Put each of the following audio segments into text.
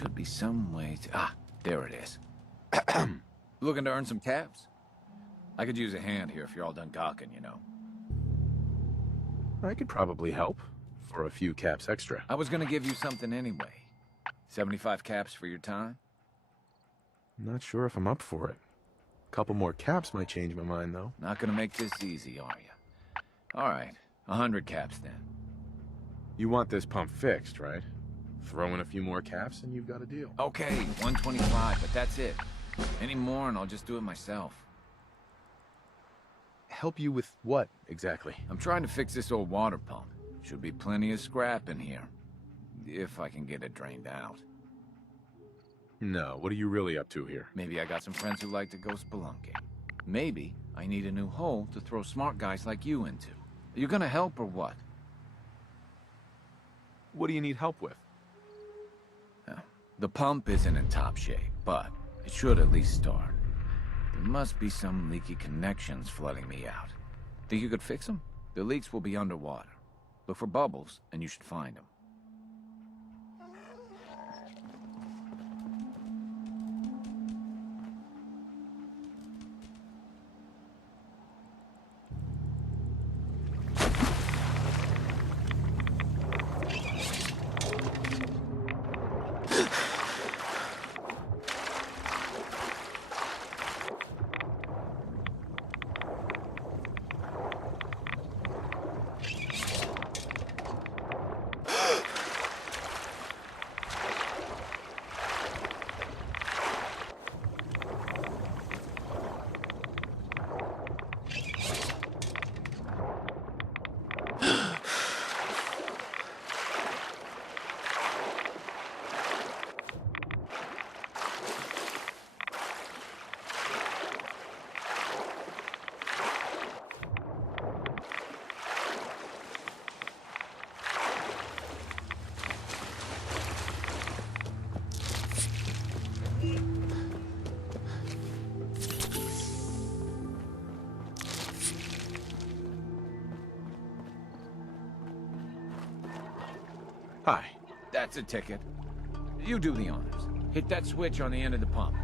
should be some way to... Ah, there it is. Looking to earn some caps? I could use a hand here if you're all done gawking, you know. I could probably help for a few caps extra. I was gonna give you something anyway. 75 caps for your time? Not sure if I'm up for it. A couple more caps might change my mind, though. Not gonna make this easy, are you? All right, 100 caps then. You want this pump fixed, right? Throw in a few more caps and you've got a deal. Okay, 125, but that's it. Any more and I'll just do it myself. Help you with what, exactly? I'm trying to fix this old water pump. Should be plenty of scrap in here. If I can get it drained out. No, what are you really up to here? Maybe I got some friends who like to go spelunking. Maybe I need a new hole to throw smart guys like you into. Are you gonna help or what? What do you need help with? The pump isn't in top shape, but it should at least start. There must be some leaky connections flooding me out. Think you could fix them? The leaks will be underwater. Look for bubbles, and you should find them. Hi. That's a ticket. You do the honors. Hit that switch on the end of the pump.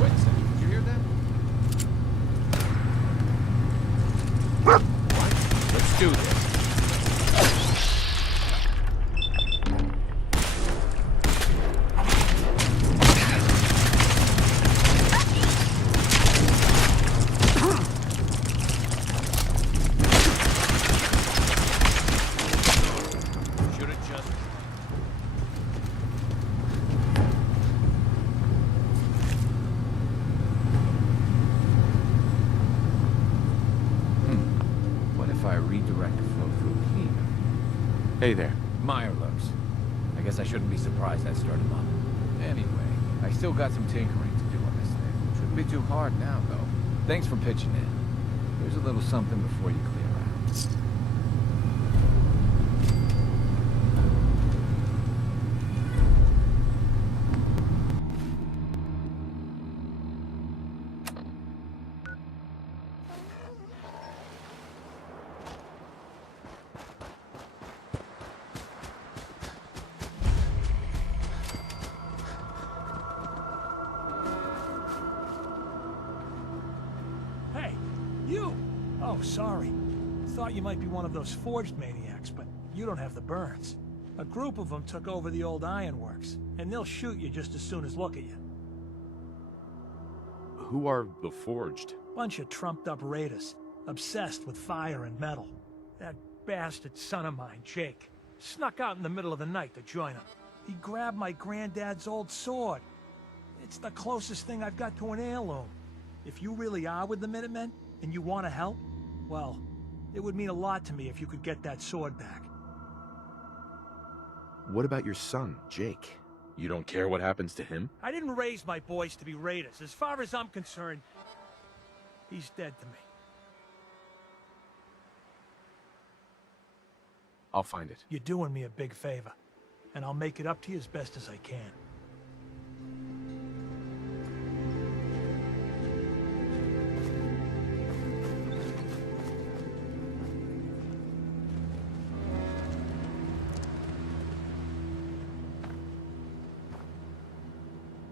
Wait a second, did you hear that? What? Let's do this. Hey there. Meyer looks. I guess I shouldn't be surprised that started him up. Anyway, I still got some tinkering to do on this thing. Shouldn't be too hard now, though. Thanks for pitching in. Here's a little something before you clear out. Oh, sorry. Thought you might be one of those forged maniacs, but you don't have the burns. A group of them took over the old ironworks, and they'll shoot you just as soon as look at you. Who are the Forged? Bunch of trumped-up raiders, obsessed with fire and metal. That bastard son of mine, Jake, snuck out in the middle of the night to join them. He grabbed my granddad's old sword. It's the closest thing I've got to an heirloom. If you really are with the Minutemen, and you want to help, well, it would mean a lot to me if you could get that sword back. What about your son, Jake? You don't care what happens to him? I didn't raise my boys to be raiders. As far as I'm concerned, he's dead to me. I'll find it. You're doing me a big favor, and I'll make it up to you as best as I can.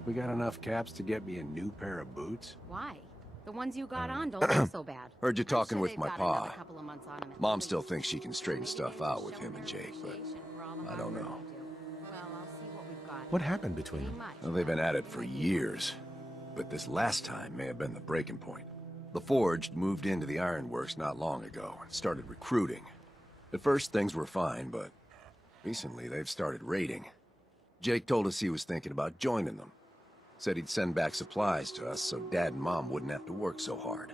We got enough caps to get me a new pair of boots? Why? The ones you got on don't look so bad. Heard you I'm talking sure with they've my got pa. another couple of months on 'em at Mom least. still thinks she can straighten stuff out with him and Jake, but I don't know. Well, I'll see what we've got. What happened between them? Well, they've been at it for years, but this last time may have been the breaking point. The Forged moved into the ironworks not long ago and started recruiting. At first, things were fine, but recently they've started raiding. Jake told us he was thinking about joining them. Said he'd send back supplies to us so Dad and Mom wouldn't have to work so hard.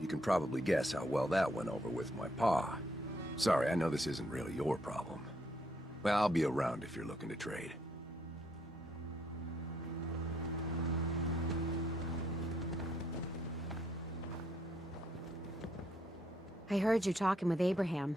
You can probably guess how well that went over with my pa. Sorry, I know this isn't really your problem. Well, I'll be around if you're looking to trade. I heard you talking with Abraham.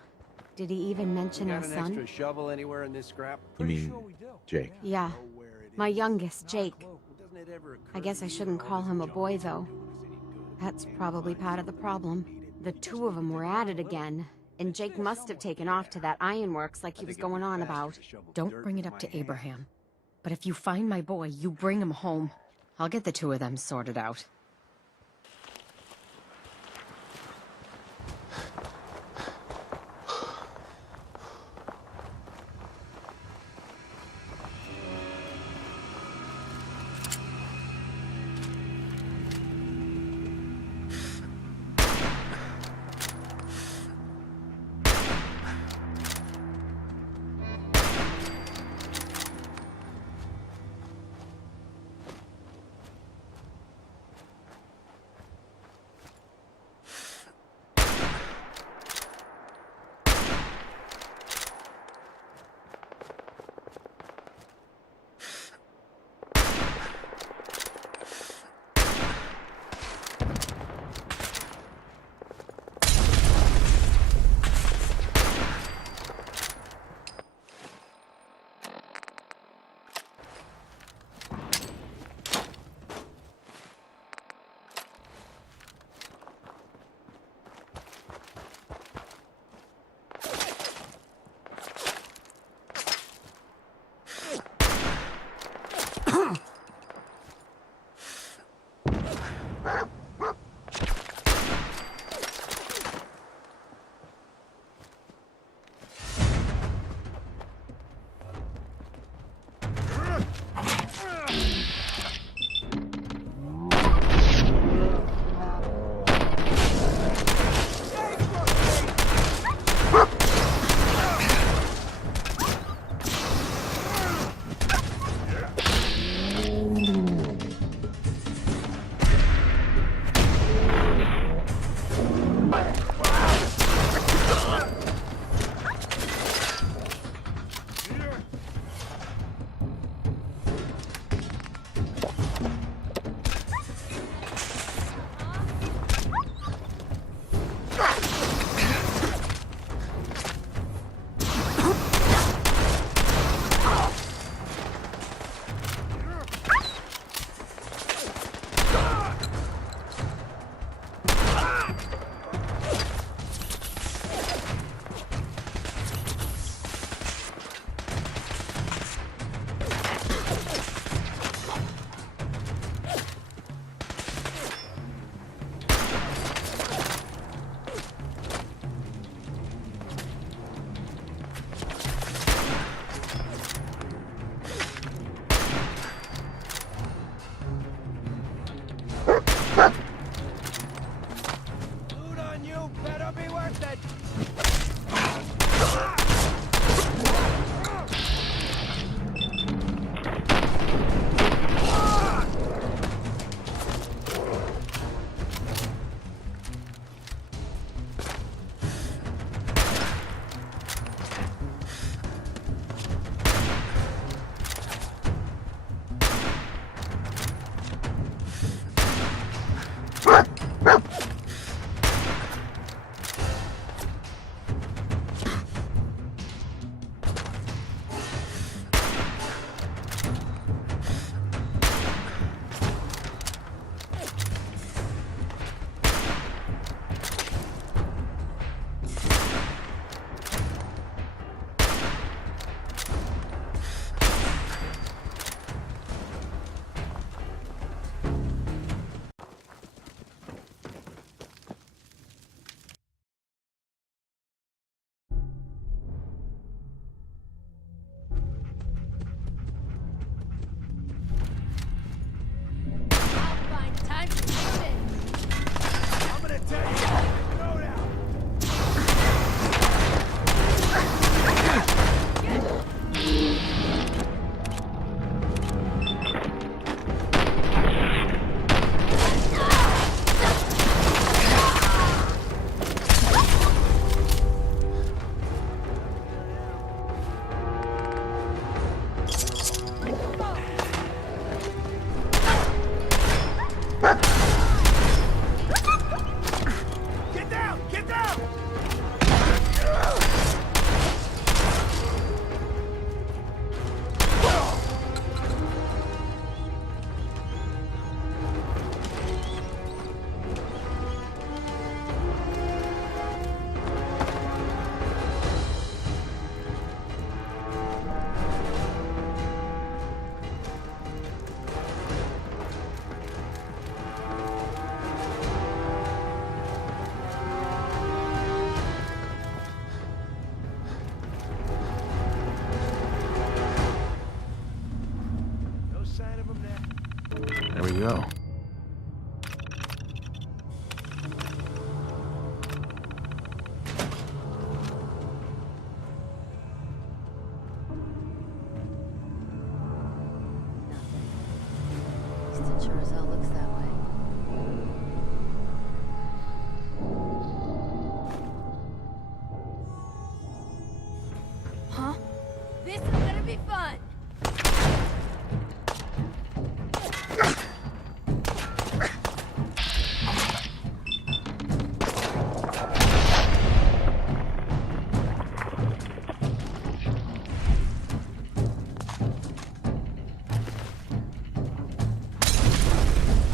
Did he even mention our Got an son? extra shovel anywhere in this scrap? You Pretty mean sure we do. Jake? Yeah, Know where it my is. youngest, Not a Jake. clue. Doesn't it ever occur I guess to I you shouldn't that call all him a this boy, junk though. isn't doing us any good? That's And probably finds part of the out problem. we needed The just two of them were at it again, and Jake must have taken off to that ironworks like he was going on about. Don't bring it up to Abraham. But if you find my boy, you bring him home. I'll get the two of them sorted out. There we go. It sure as hell looks that way. Huh? This is gonna be fun!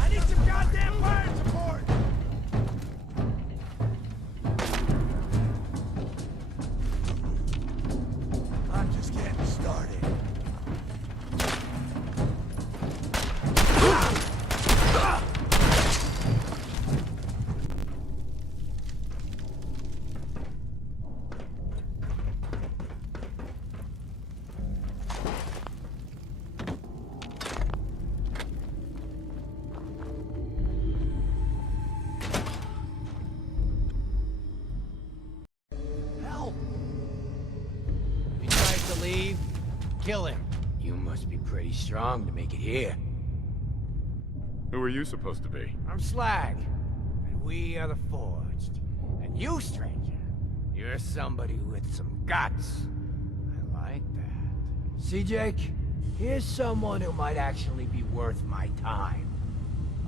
I need some goddamn fire support! I'm just getting started. Help! He tries to leave, kill him. You must be pretty strong to make it here. Who are you supposed to be? I'm Slag, and we are the Forged. And you, stranger, you're somebody with some guts. I like that. See, Jake? Here's someone who might actually be worth my time.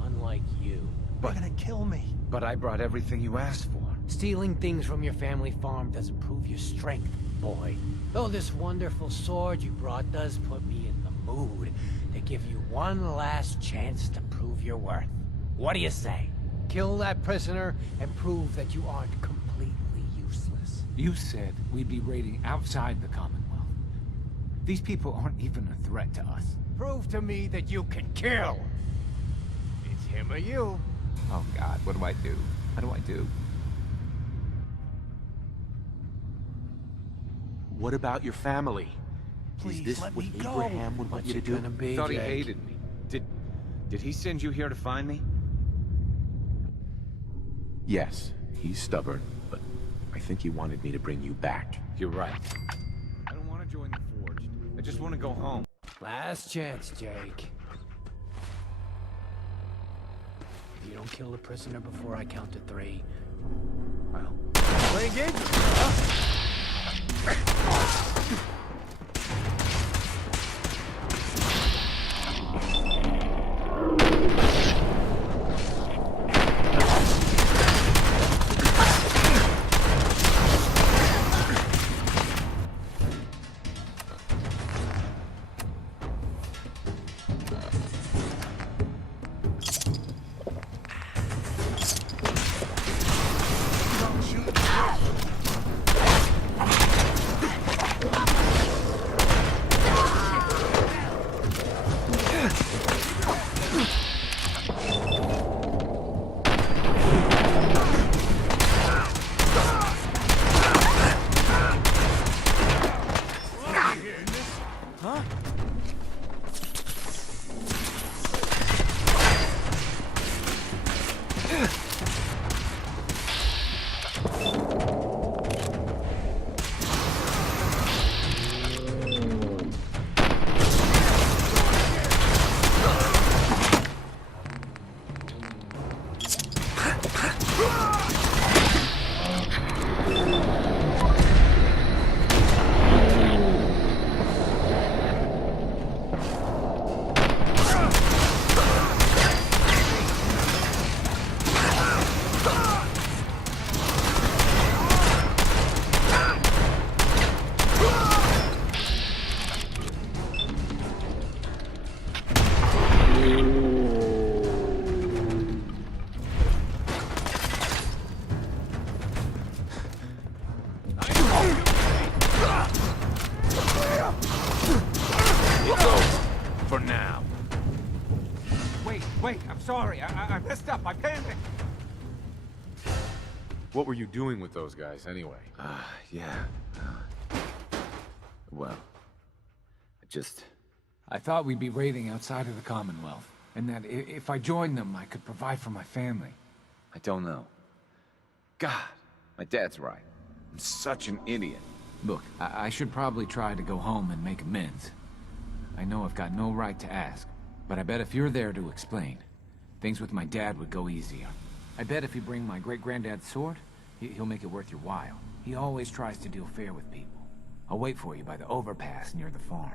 Unlike you. They're gonna kill me. But I brought everything you asked for. Stealing things from your family farm doesn't prove your strength, boy. Though this wonderful sword you brought does put me in the mood to give you one last chance to prove your worth. What do you say? Kill that prisoner and prove that you aren't completely useless. You said we'd be raiding outside the Commonwealth. These people aren't even a threat to us. Prove to me that you can kill. It's him or you. Oh God, what do I do? What do I do? What about your family? Please, Is this let what me go. Abraham would want What's you to it do? gonna be, Thought he Jake? hated me. Did he send you here to find me? Yes, he's stubborn, but I think he wanted me to bring you back. You're right. I don't want to join the Forged. I just want to go home. Last chance, Jake. If you don't kill the prisoner before I count to 3, well, play games. Wait, I'm sorry. I messed up. I panicked. What were you doing with those guys, anyway? Yeah. Well, I thought we'd be raiding outside of the Commonwealth. And that if I joined them, I could provide for my family. I don't know. God, my dad's right. I'm such an idiot. Look, I should probably try to go home and make amends. I know I've got no right to ask, but I bet if you're there to explain, things with my dad would go easier. I bet if you bring my great-granddad's sword, he'll make it worth your while. He always tries to deal fair with people. I'll wait for you by the overpass near the farm.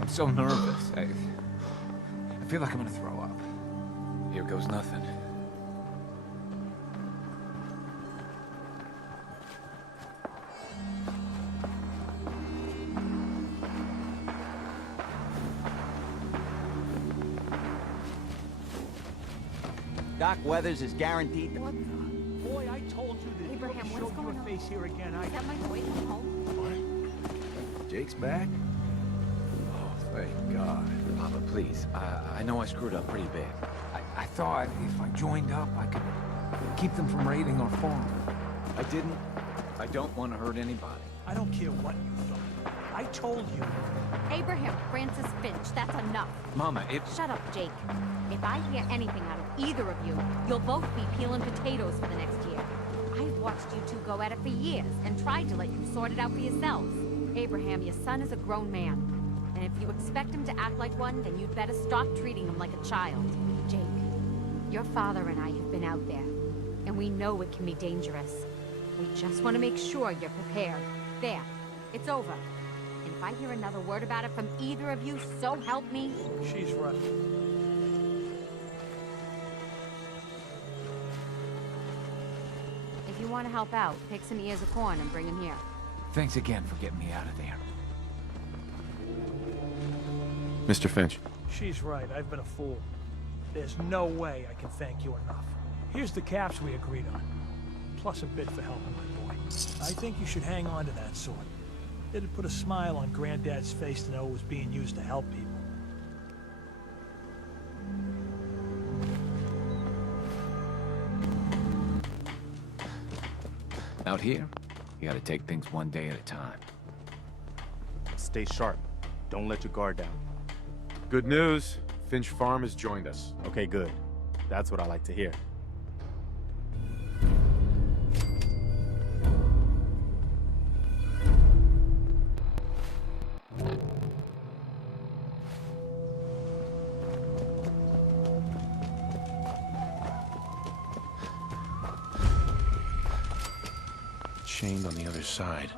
I'm so nervous. I feel like I'm gonna throw up. Here goes nothing. Doc Weathers is guaranteed. What the? Boy, I told you that Abraham, if you what's showed going your on? face here again, Is that my boy come home? Jake's back? Oh, thank God. Papa, please. I know I screwed up pretty bad. I thought if I joined up, I could keep them from raiding our farm. I didn't. I don't want to hurt anybody. I don't care what you thought. I told you. Abraham, Francis Finch, that's enough. Mama, Shut up, Jake. If I hear anything out of either of you, you'll both be peeling potatoes for the next year. I've watched you two go at it for years and tried to let you sort it out for yourselves. Abraham, your son is a grown man. And if you expect him to act like one, then you'd better stop treating him like a child. Jake, your father and I have been out there, and we know it can be dangerous. We just want to make sure you're prepared. There, it's over. And if I hear another word about it from either of you, so help me. She's right. If you want to help out, pick some ears of corn and bring them here. thanks again for getting me out of there. Mr. Finch. She's right. I've been a fool. There's no way I can thank you enough. Here's the caps we agreed on, plus a bid for helping my boy. I think you should hang on to that sword. It'd put a smile on Granddad's face to know it was being used to help people. Out here, you gotta take things one day at a time. Stay sharp. Don't let your guard down. Good news. Finch Farm has joined us. Okay, good. That's what I like to hear. Chained on the other side.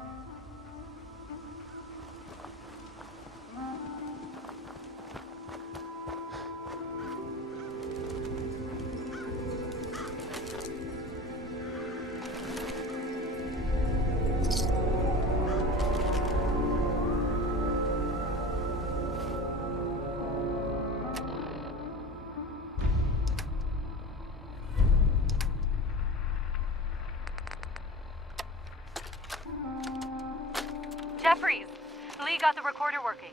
Jeffries, Lee got the recorder working.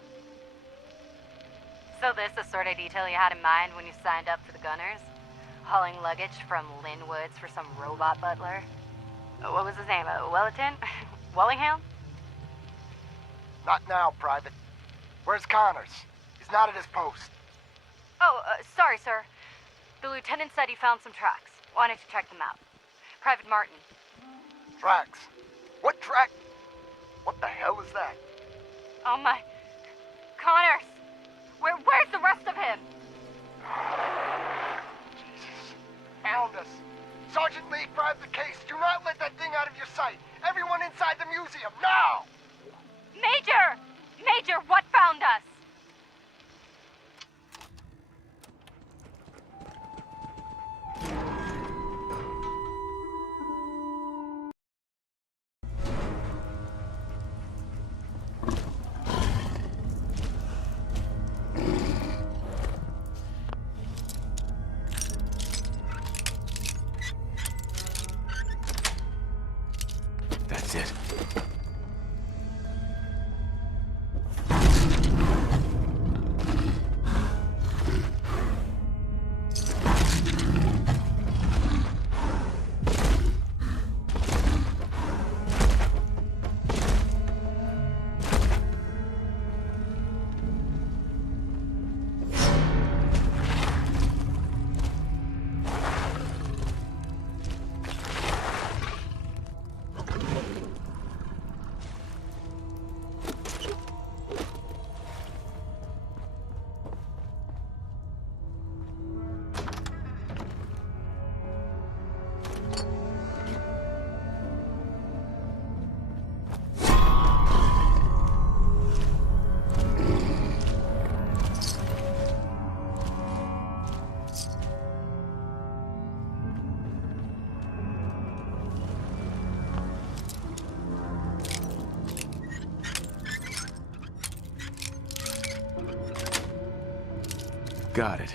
So this the sort of detail you had in mind when you signed up for the Gunners? Hauling luggage from Linwoods for some robot butler? What was his name? Wellerton? Wallingham? Not now, Private. Where's Connors? He's not at his post. Oh, sorry, sir. The lieutenant said he found some tracks. Wanted to check them out. Private Martin. Tracks? What track? What the hell is that? Oh my... Connors! Where's the rest of him? Jesus. Found us. Sergeant Lee, grab the case. Do not let that thing out of your sight. Everyone inside the museum, now! Major! Major, what found us? That's it. Got it.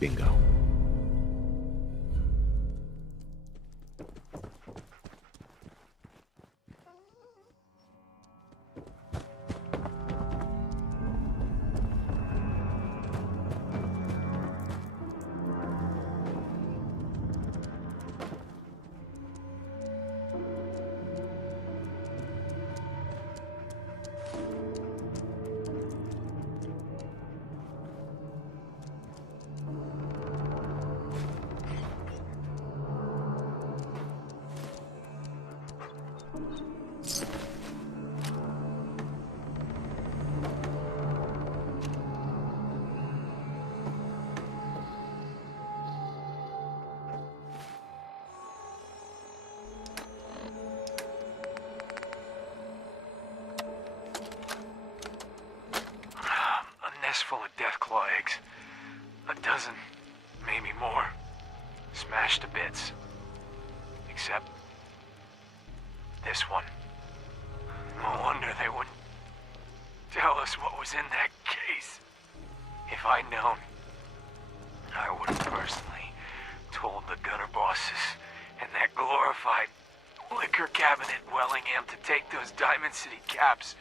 Bingo. Full of deathclaw eggs. A dozen, maybe more. Smashed to bits. Except this one. No wonder they wouldn't tell us what was in that case. If I'd known, I would have personally told the gunner bosses and that glorified liquor cabinet Wellingham to take those Diamond City caps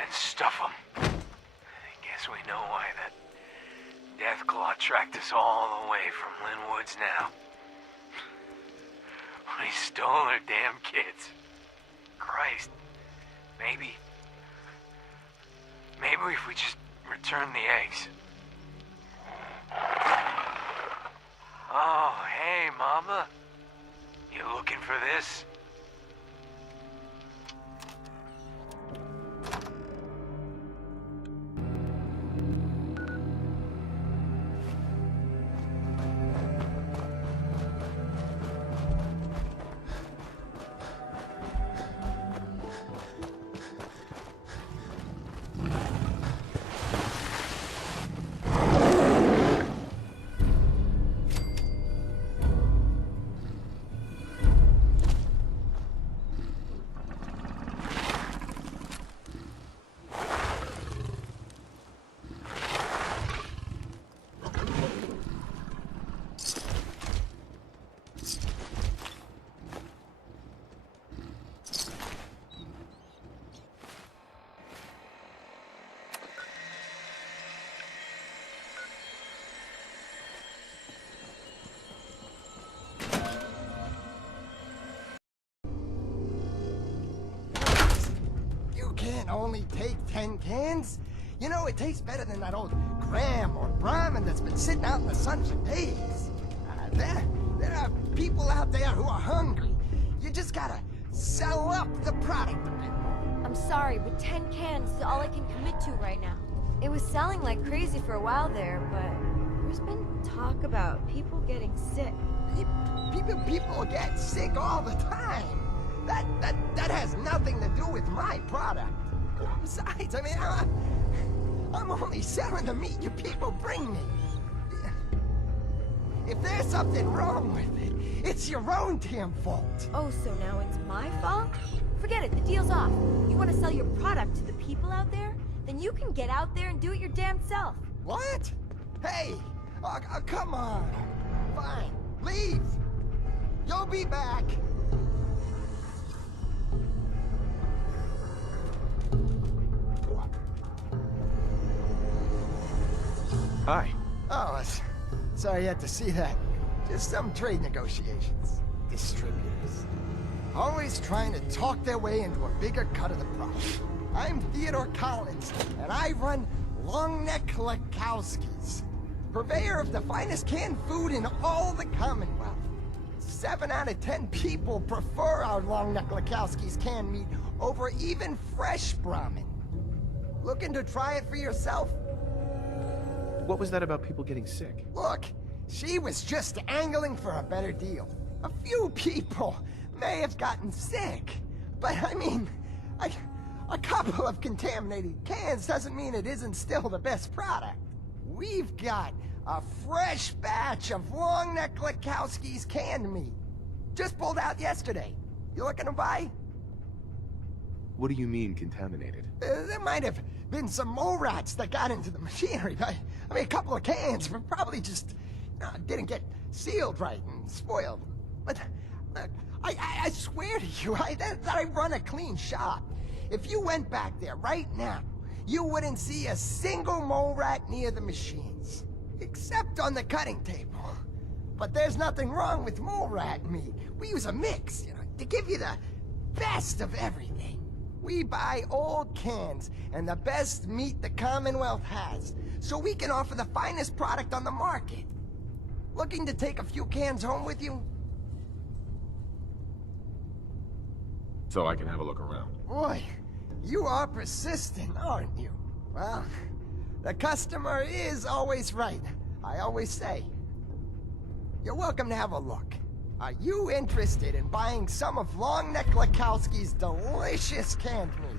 and stuff them. Guess we know why that Deathclaw tracked us all the way from Linwood's now. He stole our damn kids. Christ. Maybe if we just return the eggs. Oh, hey, Mama. You looking for this? Can't only take 10 cans? You know, it tastes better than that old Graham or Brahmin that's been sitting out in the sun for days. There are people out there who are hungry. You just gotta sell up the product a bit more. I'm sorry, but 10 cans is all I can commit to right now. It was selling like crazy for a while there, but there's been talk about people getting sick. People get sick all the time. That has nothing to do with my product. Besides, I mean, I'm only selling the meat you people bring me. If there's something wrong with it, it's your own damn fault. Oh, so now it's my fault? Forget it, the deal's off. You want to sell your product to the people out there? Then you can get out there and do it your damn self. What? Hey! Come on! Fine, leave! You'll be back! Hi. Oh, sorry you had to see that. Just some trade negotiations. Distributors. Always trying to talk their way into a bigger cut of the profit. I'm Theodore Collins, and I run Longneck Lekowski's, purveyor of the finest canned food in all the Commonwealth. 7 out of 10 people prefer our Longneck Lekowski's canned meat over even fresh Brahmin. Looking to try it for yourself? What was that about people getting sick? Look, she was just angling for a better deal. A few people may have gotten sick, but I mean, a couple of contaminated cans doesn't mean it isn't still the best product. We've got a fresh batch of Longneck Lekowski's canned meat. Just pulled out yesterday. You looking to buy? What do you mean, contaminated? There might have been some mole rats that got into the machinery. I mean, a couple of cans probably just didn't get sealed right and spoiled. But I swear to you, that I run a clean shop. If you went back there right now, you wouldn't see a single mole rat near the machines, except on the cutting table. But there's nothing wrong with mole rat meat. We use a mix, to give you the best of everything. We buy old cans and the best meat the Commonwealth has, so we can offer the finest product on the market. Looking to take a few cans home with you? So I can have a look around. Boy, you are persistent, aren't you? Well, the customer is always right, I always say. You're welcome to have a look. Are you interested in buying some of Longneck Lekowski's delicious canned meat?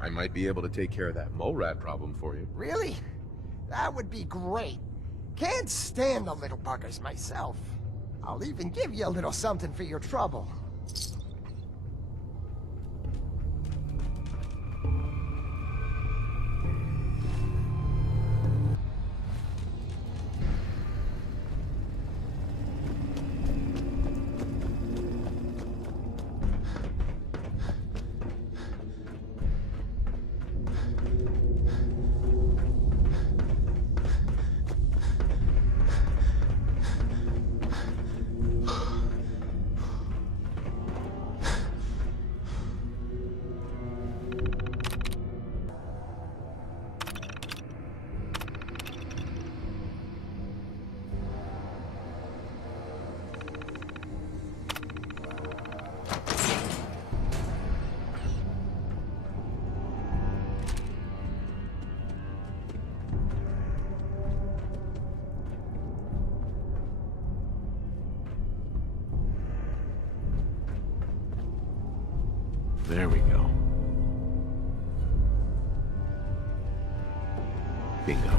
I might be able to take care of that mole rat problem for you. Really? That would be great. Can't stand the little buggers myself. I'll even give you a little something for your trouble. There we go. Bingo.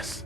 mess.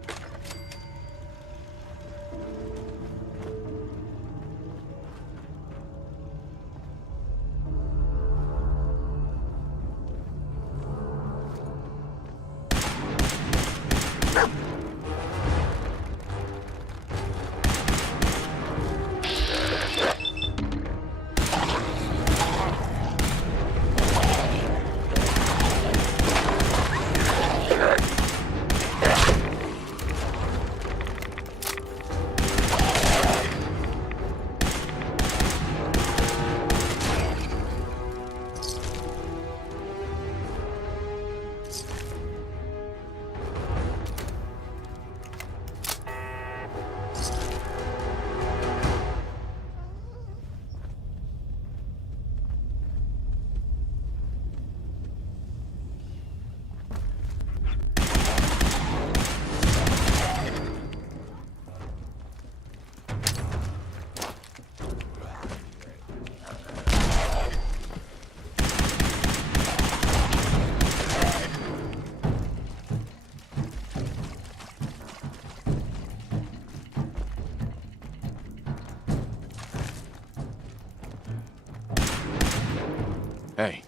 Hey.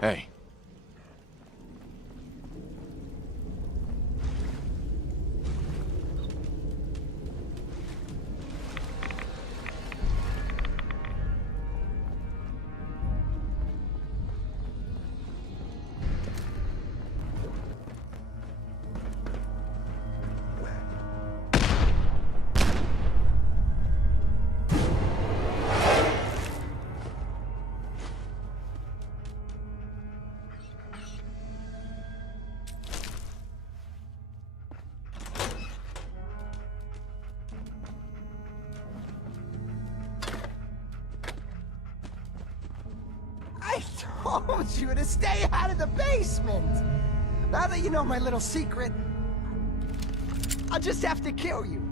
Hey. I told you to stay out of the basement! Now that you know my little secret, I'll just have to kill you.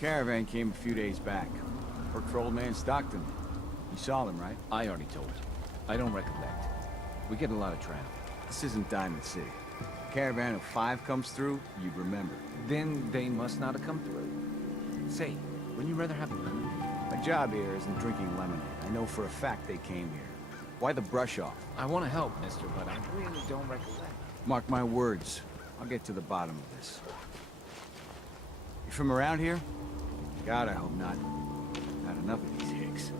Caravan came a few days back. Worked for old man Stockton. You saw them, right? I already told you. I don't recollect. We get a lot of traffic. This isn't Diamond City. Caravan of 5 comes through, you'd remember. Then they must not have come through. Say, wouldn't you rather have a lemon? My job here isn't drinking lemonade. I know for a fact they came here. Why the brush off? I want to help, mister, but I really don't recollect. Mark my words. I'll get to the bottom of this. You from around here? God, I hope not. Not enough of these hicks.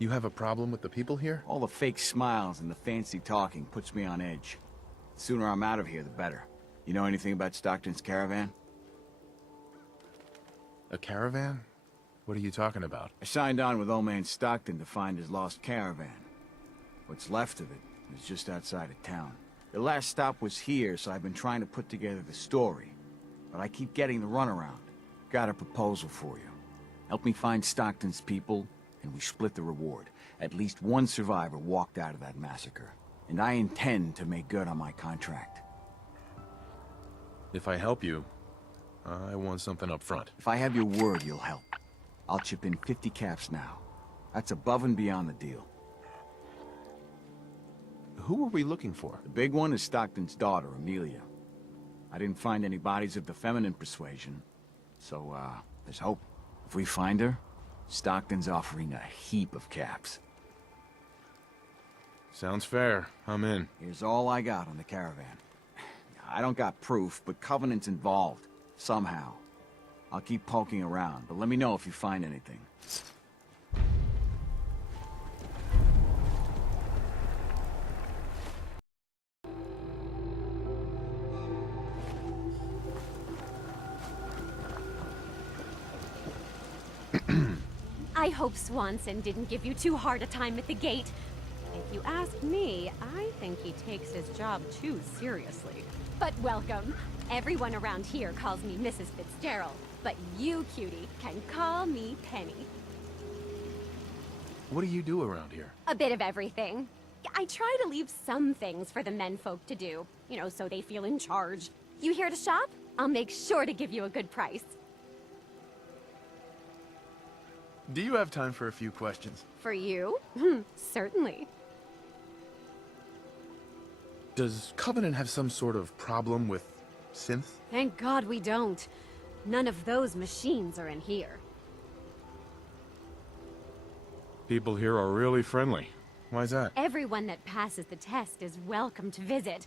You have a problem with the people here? All the fake smiles and the fancy talking puts me on edge. The sooner I'm out of here, the better. You know anything about Stockton's caravan? A caravan? What are you talking about? I signed on with old man Stockton to find his lost caravan. What's left of it is just outside of town. The last stop was here, so I've been trying to put together the story. But I keep getting the runaround. Got a proposal for you. Help me find Stockton's people, and we split the reward. At least one survivor walked out of that massacre. And I intend to make good on my contract. If I help you, I want something up front. If I have your word, you'll help. I'll chip in 50 caps now. That's above and beyond the deal. Who are we looking for? The big one is Stockton's daughter, Amelia. I didn't find any bodies of the feminine persuasion, so, there's hope. If we find her, Stockton's offering a heap of caps. Sounds fair. I'm in. Here's all I got on the caravan. I don't got proof, but Covenant's involved. Somehow. I'll keep poking around, but let me know if you find anything. I hope Swanson didn't give you too hard a time at the gate. If you ask me, I think he takes his job too seriously. But welcome. Everyone around here calls me Mrs. Fitzgerald, but you, cutie, can call me Penny. What do you do around here? A bit of everything. I try to leave some things for the menfolk to do, you know, so they feel in charge. You here to shop? I'll make sure to give you a good price. Do you have time for a few questions? For you? Certainly. Does Covenant have some sort of problem with synth? Thank God we don't. None of those machines are in here. People here are really friendly. Why's that? Everyone that passes the test is welcome to visit.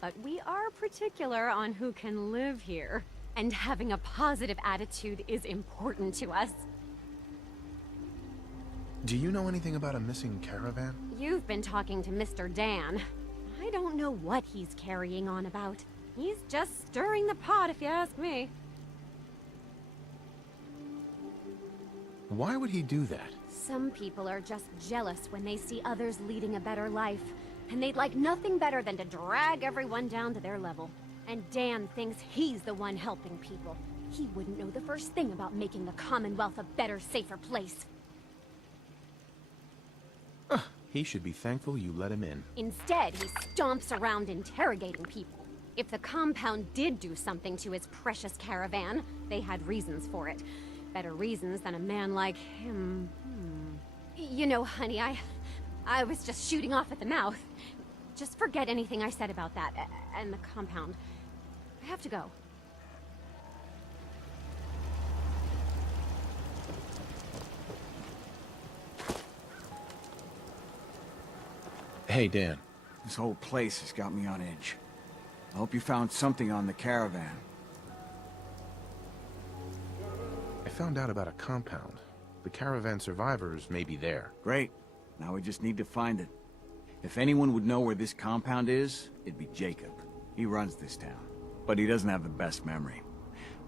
But we are particular on who can live here. And having a positive attitude is important to us. Do you know anything about a missing caravan? You've been talking to Mr. Dan. I don't know what he's carrying on about. He's just stirring the pot, if you ask me. Why would he do that? Some people are just jealous when they see others leading a better life. and they'd like nothing better than to drag everyone down to their level. And Dan thinks he's the one helping people. He wouldn't know the first thing about making the Commonwealth a better, safer place. He should be thankful you let him in. Instead, he stomps around interrogating people. If the compound did do something to his precious caravan, they had reasons for it. Better reasons than a man like him. You know, honey, I was just shooting off at the mouth. Just forget anything I said about that and the compound. I have to go. Hey, Dan. This whole place has got me on edge. I hope you found something on the caravan. I found out about a compound. The caravan survivors may be there. Great. Now we just need to find it. If anyone would know where this compound is, it'd be Jacob. He runs this town. But he doesn't have the best memory.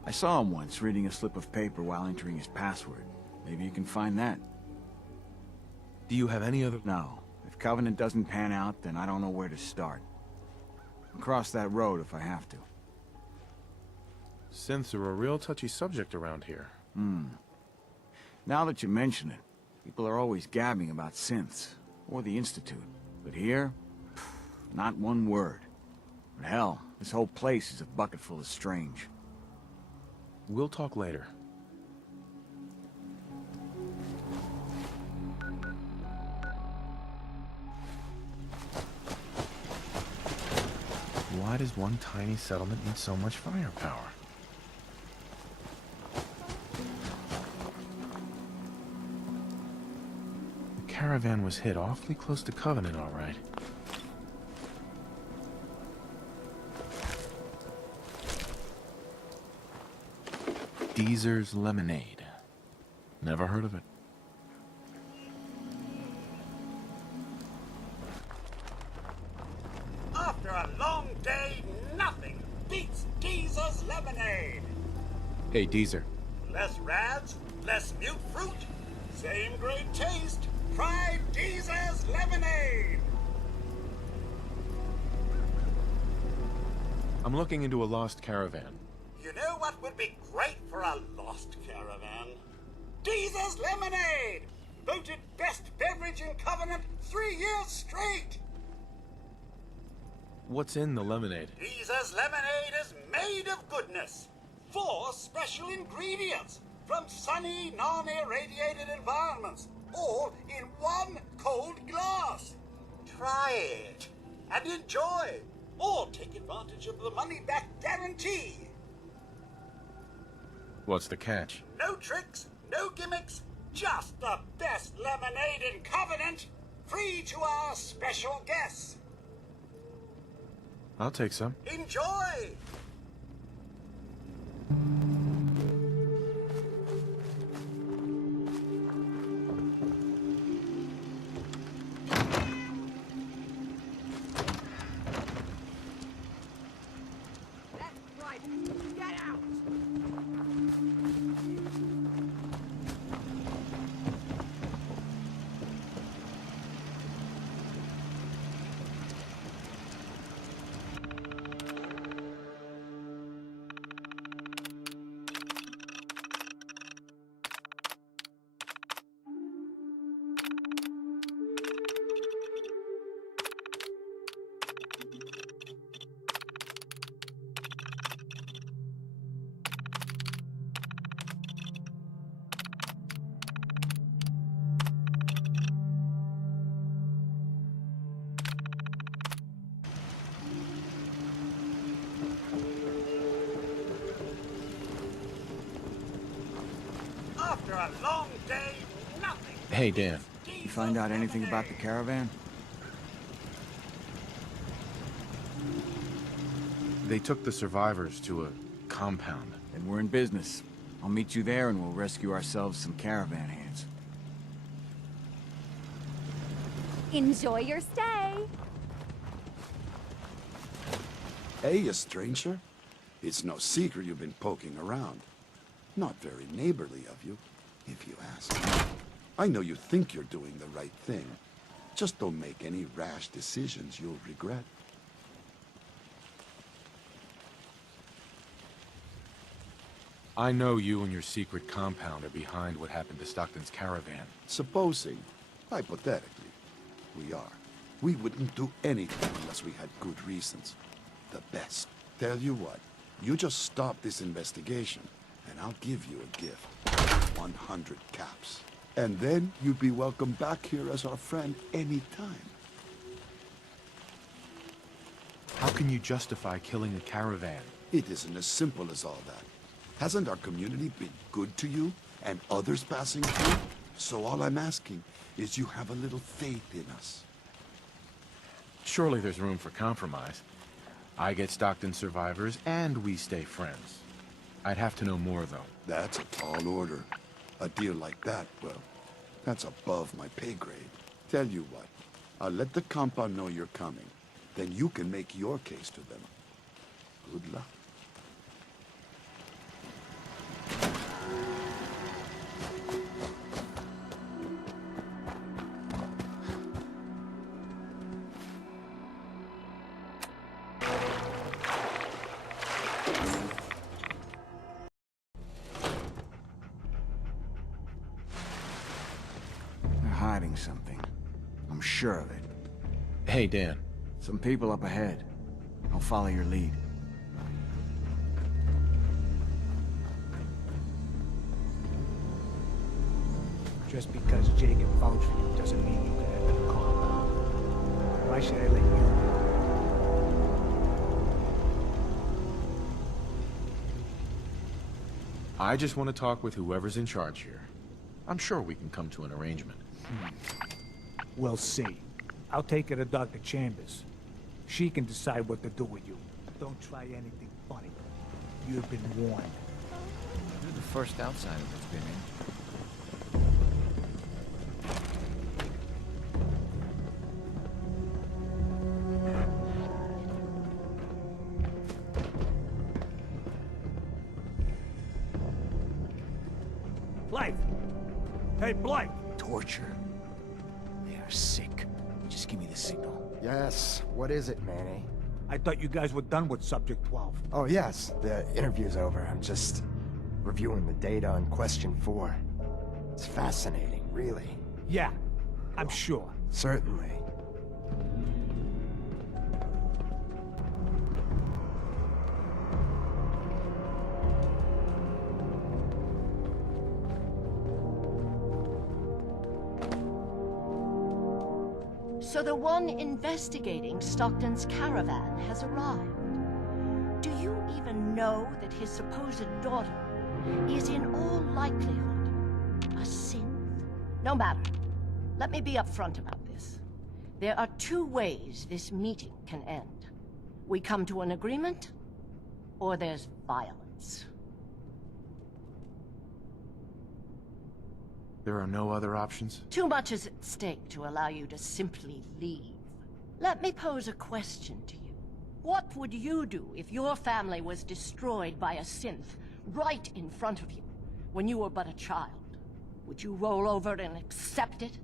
I saw him once reading a slip of paper while entering his password. Maybe you can find that. Do you have any other... No. If Covenant doesn't pan out, then I don't know where to start. I'll cross that road if I have to. Synths are a real touchy subject around here. Now that you mention it, people are always gabbing about synths, or the Institute. But here, not one word. But hell, this whole place is a bucket full of strange. We'll talk later. Why does one tiny settlement need so much firepower? The caravan was hit awfully close to Covenant, all right. Deezer's Lemonade. Never heard of it. After a long day, nothing beats Deezer's Lemonade. Hey, Deezer. Less rads, less mute fruit, same great taste. Try Deezer's Lemonade. I'm looking into a lost caravan. You know what would be great for a lost caravan? Deezer's Lemonade! Voted best beverage in Covenant 3 years straight! What's in the lemonade? Deezer's Lemonade is made of goodness. 4 special ingredients from sunny, non-irradiated environments, all in 1 cold glass. Try it and enjoy, or take advantage of the money-back guarantee. What's the catch? No tricks, no gimmicks, just the best lemonade in Covenant, free to our special guests. I'll take some. Enjoy! After a long day, nothing. Hey, Dan. You find out anything about the caravan? They took the survivors to a compound. Then we're in business. I'll meet you there and we'll rescue ourselves some caravan hands. Enjoy your stay. Hey, you stranger. It's no secret you've been poking around. Not very neighborly of you, if you ask me. I know you think you're doing the right thing, Just don't make any rash decisions you'll regret. I know you and your secret compound are behind what happened to Stockton's caravan. Supposing, hypothetically, we are. We wouldn't do anything unless we had good reasons. The best. Tell you what, you just stop this investigation, and I'll give you a gift. 100 caps. And then you'd be welcome back here as our friend anytime. How can you justify killing a caravan? It isn't as simple as all that. Hasn't our community been good to you, and others passing through? So all I'm asking is you have a little faith in us. Surely there's room for compromise. I get Stockton survivors, and we stay friends. I'd have to know more, though. That's a tall order. A deal like that, well, that's above my pay grade. Tell you what, I'll let the compound know you're coming. Then you can make your case to them. Good luck. Hiding something. I'm sure of it. Hey, Dan. Some people up ahead. I'll follow your lead. Just because Jacob vouched for you doesn't mean you can enter the compound. Why should I let you? I just want to talk with whoever's in charge here. I'm sure we can come to an arrangement. We'll see. I'll take her to Dr. Chambers. She can decide what to do with you. Don't try anything funny. You've been warned. You're the first outsider that's been in. Blythe! Hey, Blythe! Torture. They are sick. Just give me the signal. Yes, what is it, Manny? I thought you guys were done with Subject 12. Oh, yes, the interview's over. I'm just reviewing the data on Question 4. It's fascinating, really. Yeah, I'm sure. Certainly. So the one investigating Stockton's caravan has arrived. Do you even know that his supposed daughter is in all likelihood a synth? No matter. Let me be upfront about this. There are two ways this meeting can end. We come to an agreement, or there's violence. There are no other options? Too much is at stake to allow you to simply leave. Let me pose a question to you. What would you do if your family was destroyed by a synth right in front of you when you were but a child? Would you roll over and accept it?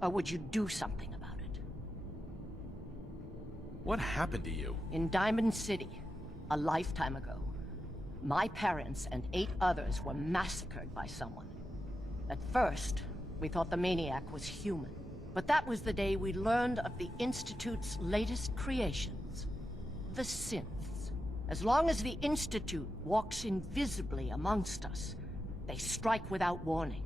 Or would you do something about it? What happened to you? In Diamond City, a lifetime ago, my parents and 8 others were massacred by someone. At first, we thought the maniac was human. But that was the day we learned of the Institute's latest creations. The synths. As long as the Institute walks invisibly amongst us, they strike without warning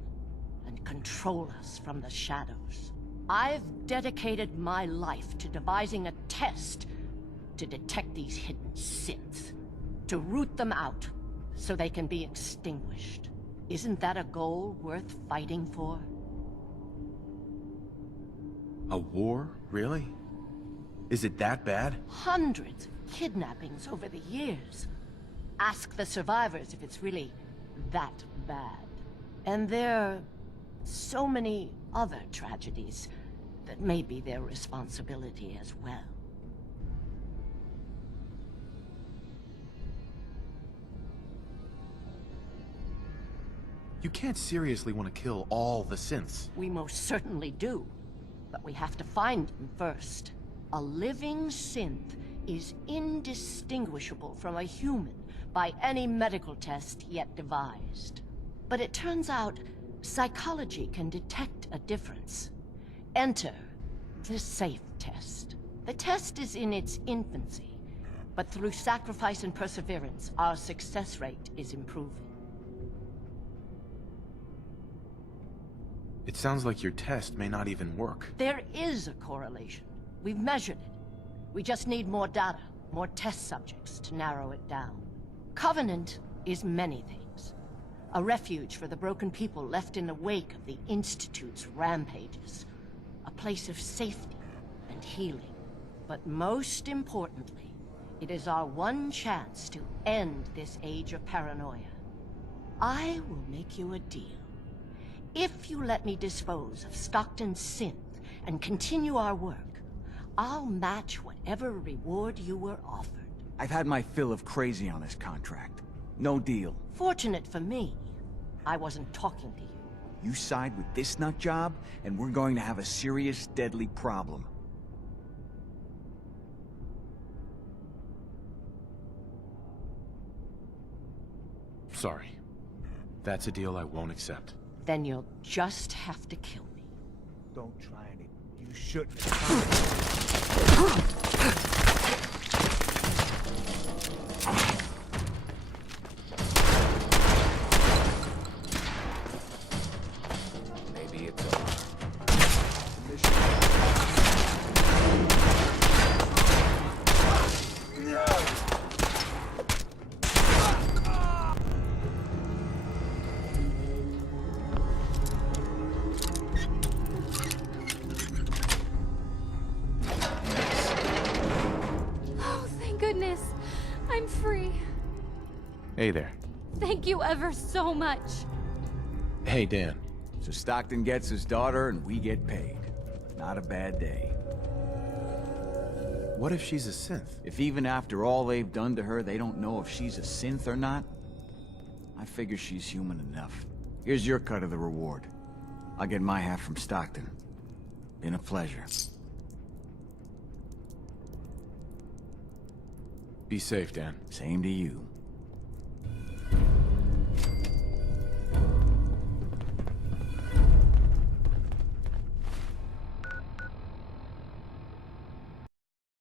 and control us from the shadows. I've dedicated my life to devising a test to detect these hidden synths, to root them out so they can be extinguished. Isn't that a goal worth fighting for? A war? Really? Is it that bad? Hundreds of kidnappings over the years. Ask the survivors if it's really that bad. And there are so many other tragedies that may be their responsibility as well. You can't seriously want to kill all the synths. We most certainly do. But we have to find him first. A living synth is indistinguishable from a human by any medical test yet devised. But it turns out psychology can detect a difference. Enter the safe test. The test is in its infancy, but through sacrifice and perseverance, our success rate is improving. It sounds like your test may not even work. There is a correlation. We've measured it. We just need more data, more test subjects to narrow it down. Covenant is many things. A refuge for the broken people left in the wake of the Institute's rampages. A place of safety and healing. But most importantly, it is our one chance to end this age of paranoia. I will make you a deal. If you let me dispose of Stockton's synth and continue our work, I'll match whatever reward you were offered. I've had my fill of crazy on this contract. No deal. Fortunate for me, I wasn't talking to you. You side with this nut job, and we're going to have a serious, deadly problem. Sorry. That's a deal I won't accept. Then you'll just have to kill me. Don't try it. You shouldn't. Maybe it's over. Goodness, I'm free. Hey there. Thank you ever so much. Hey, Dan. So Stockton gets his daughter, and we get paid. Not a bad day. What if she's a synth? If even after all they've done to her, they don't know if she's a synth or not, I figure she's human enough. Here's your cut of the reward. I'll get my half from Stockton. Been a pleasure. Be safe, Dan. Same to you.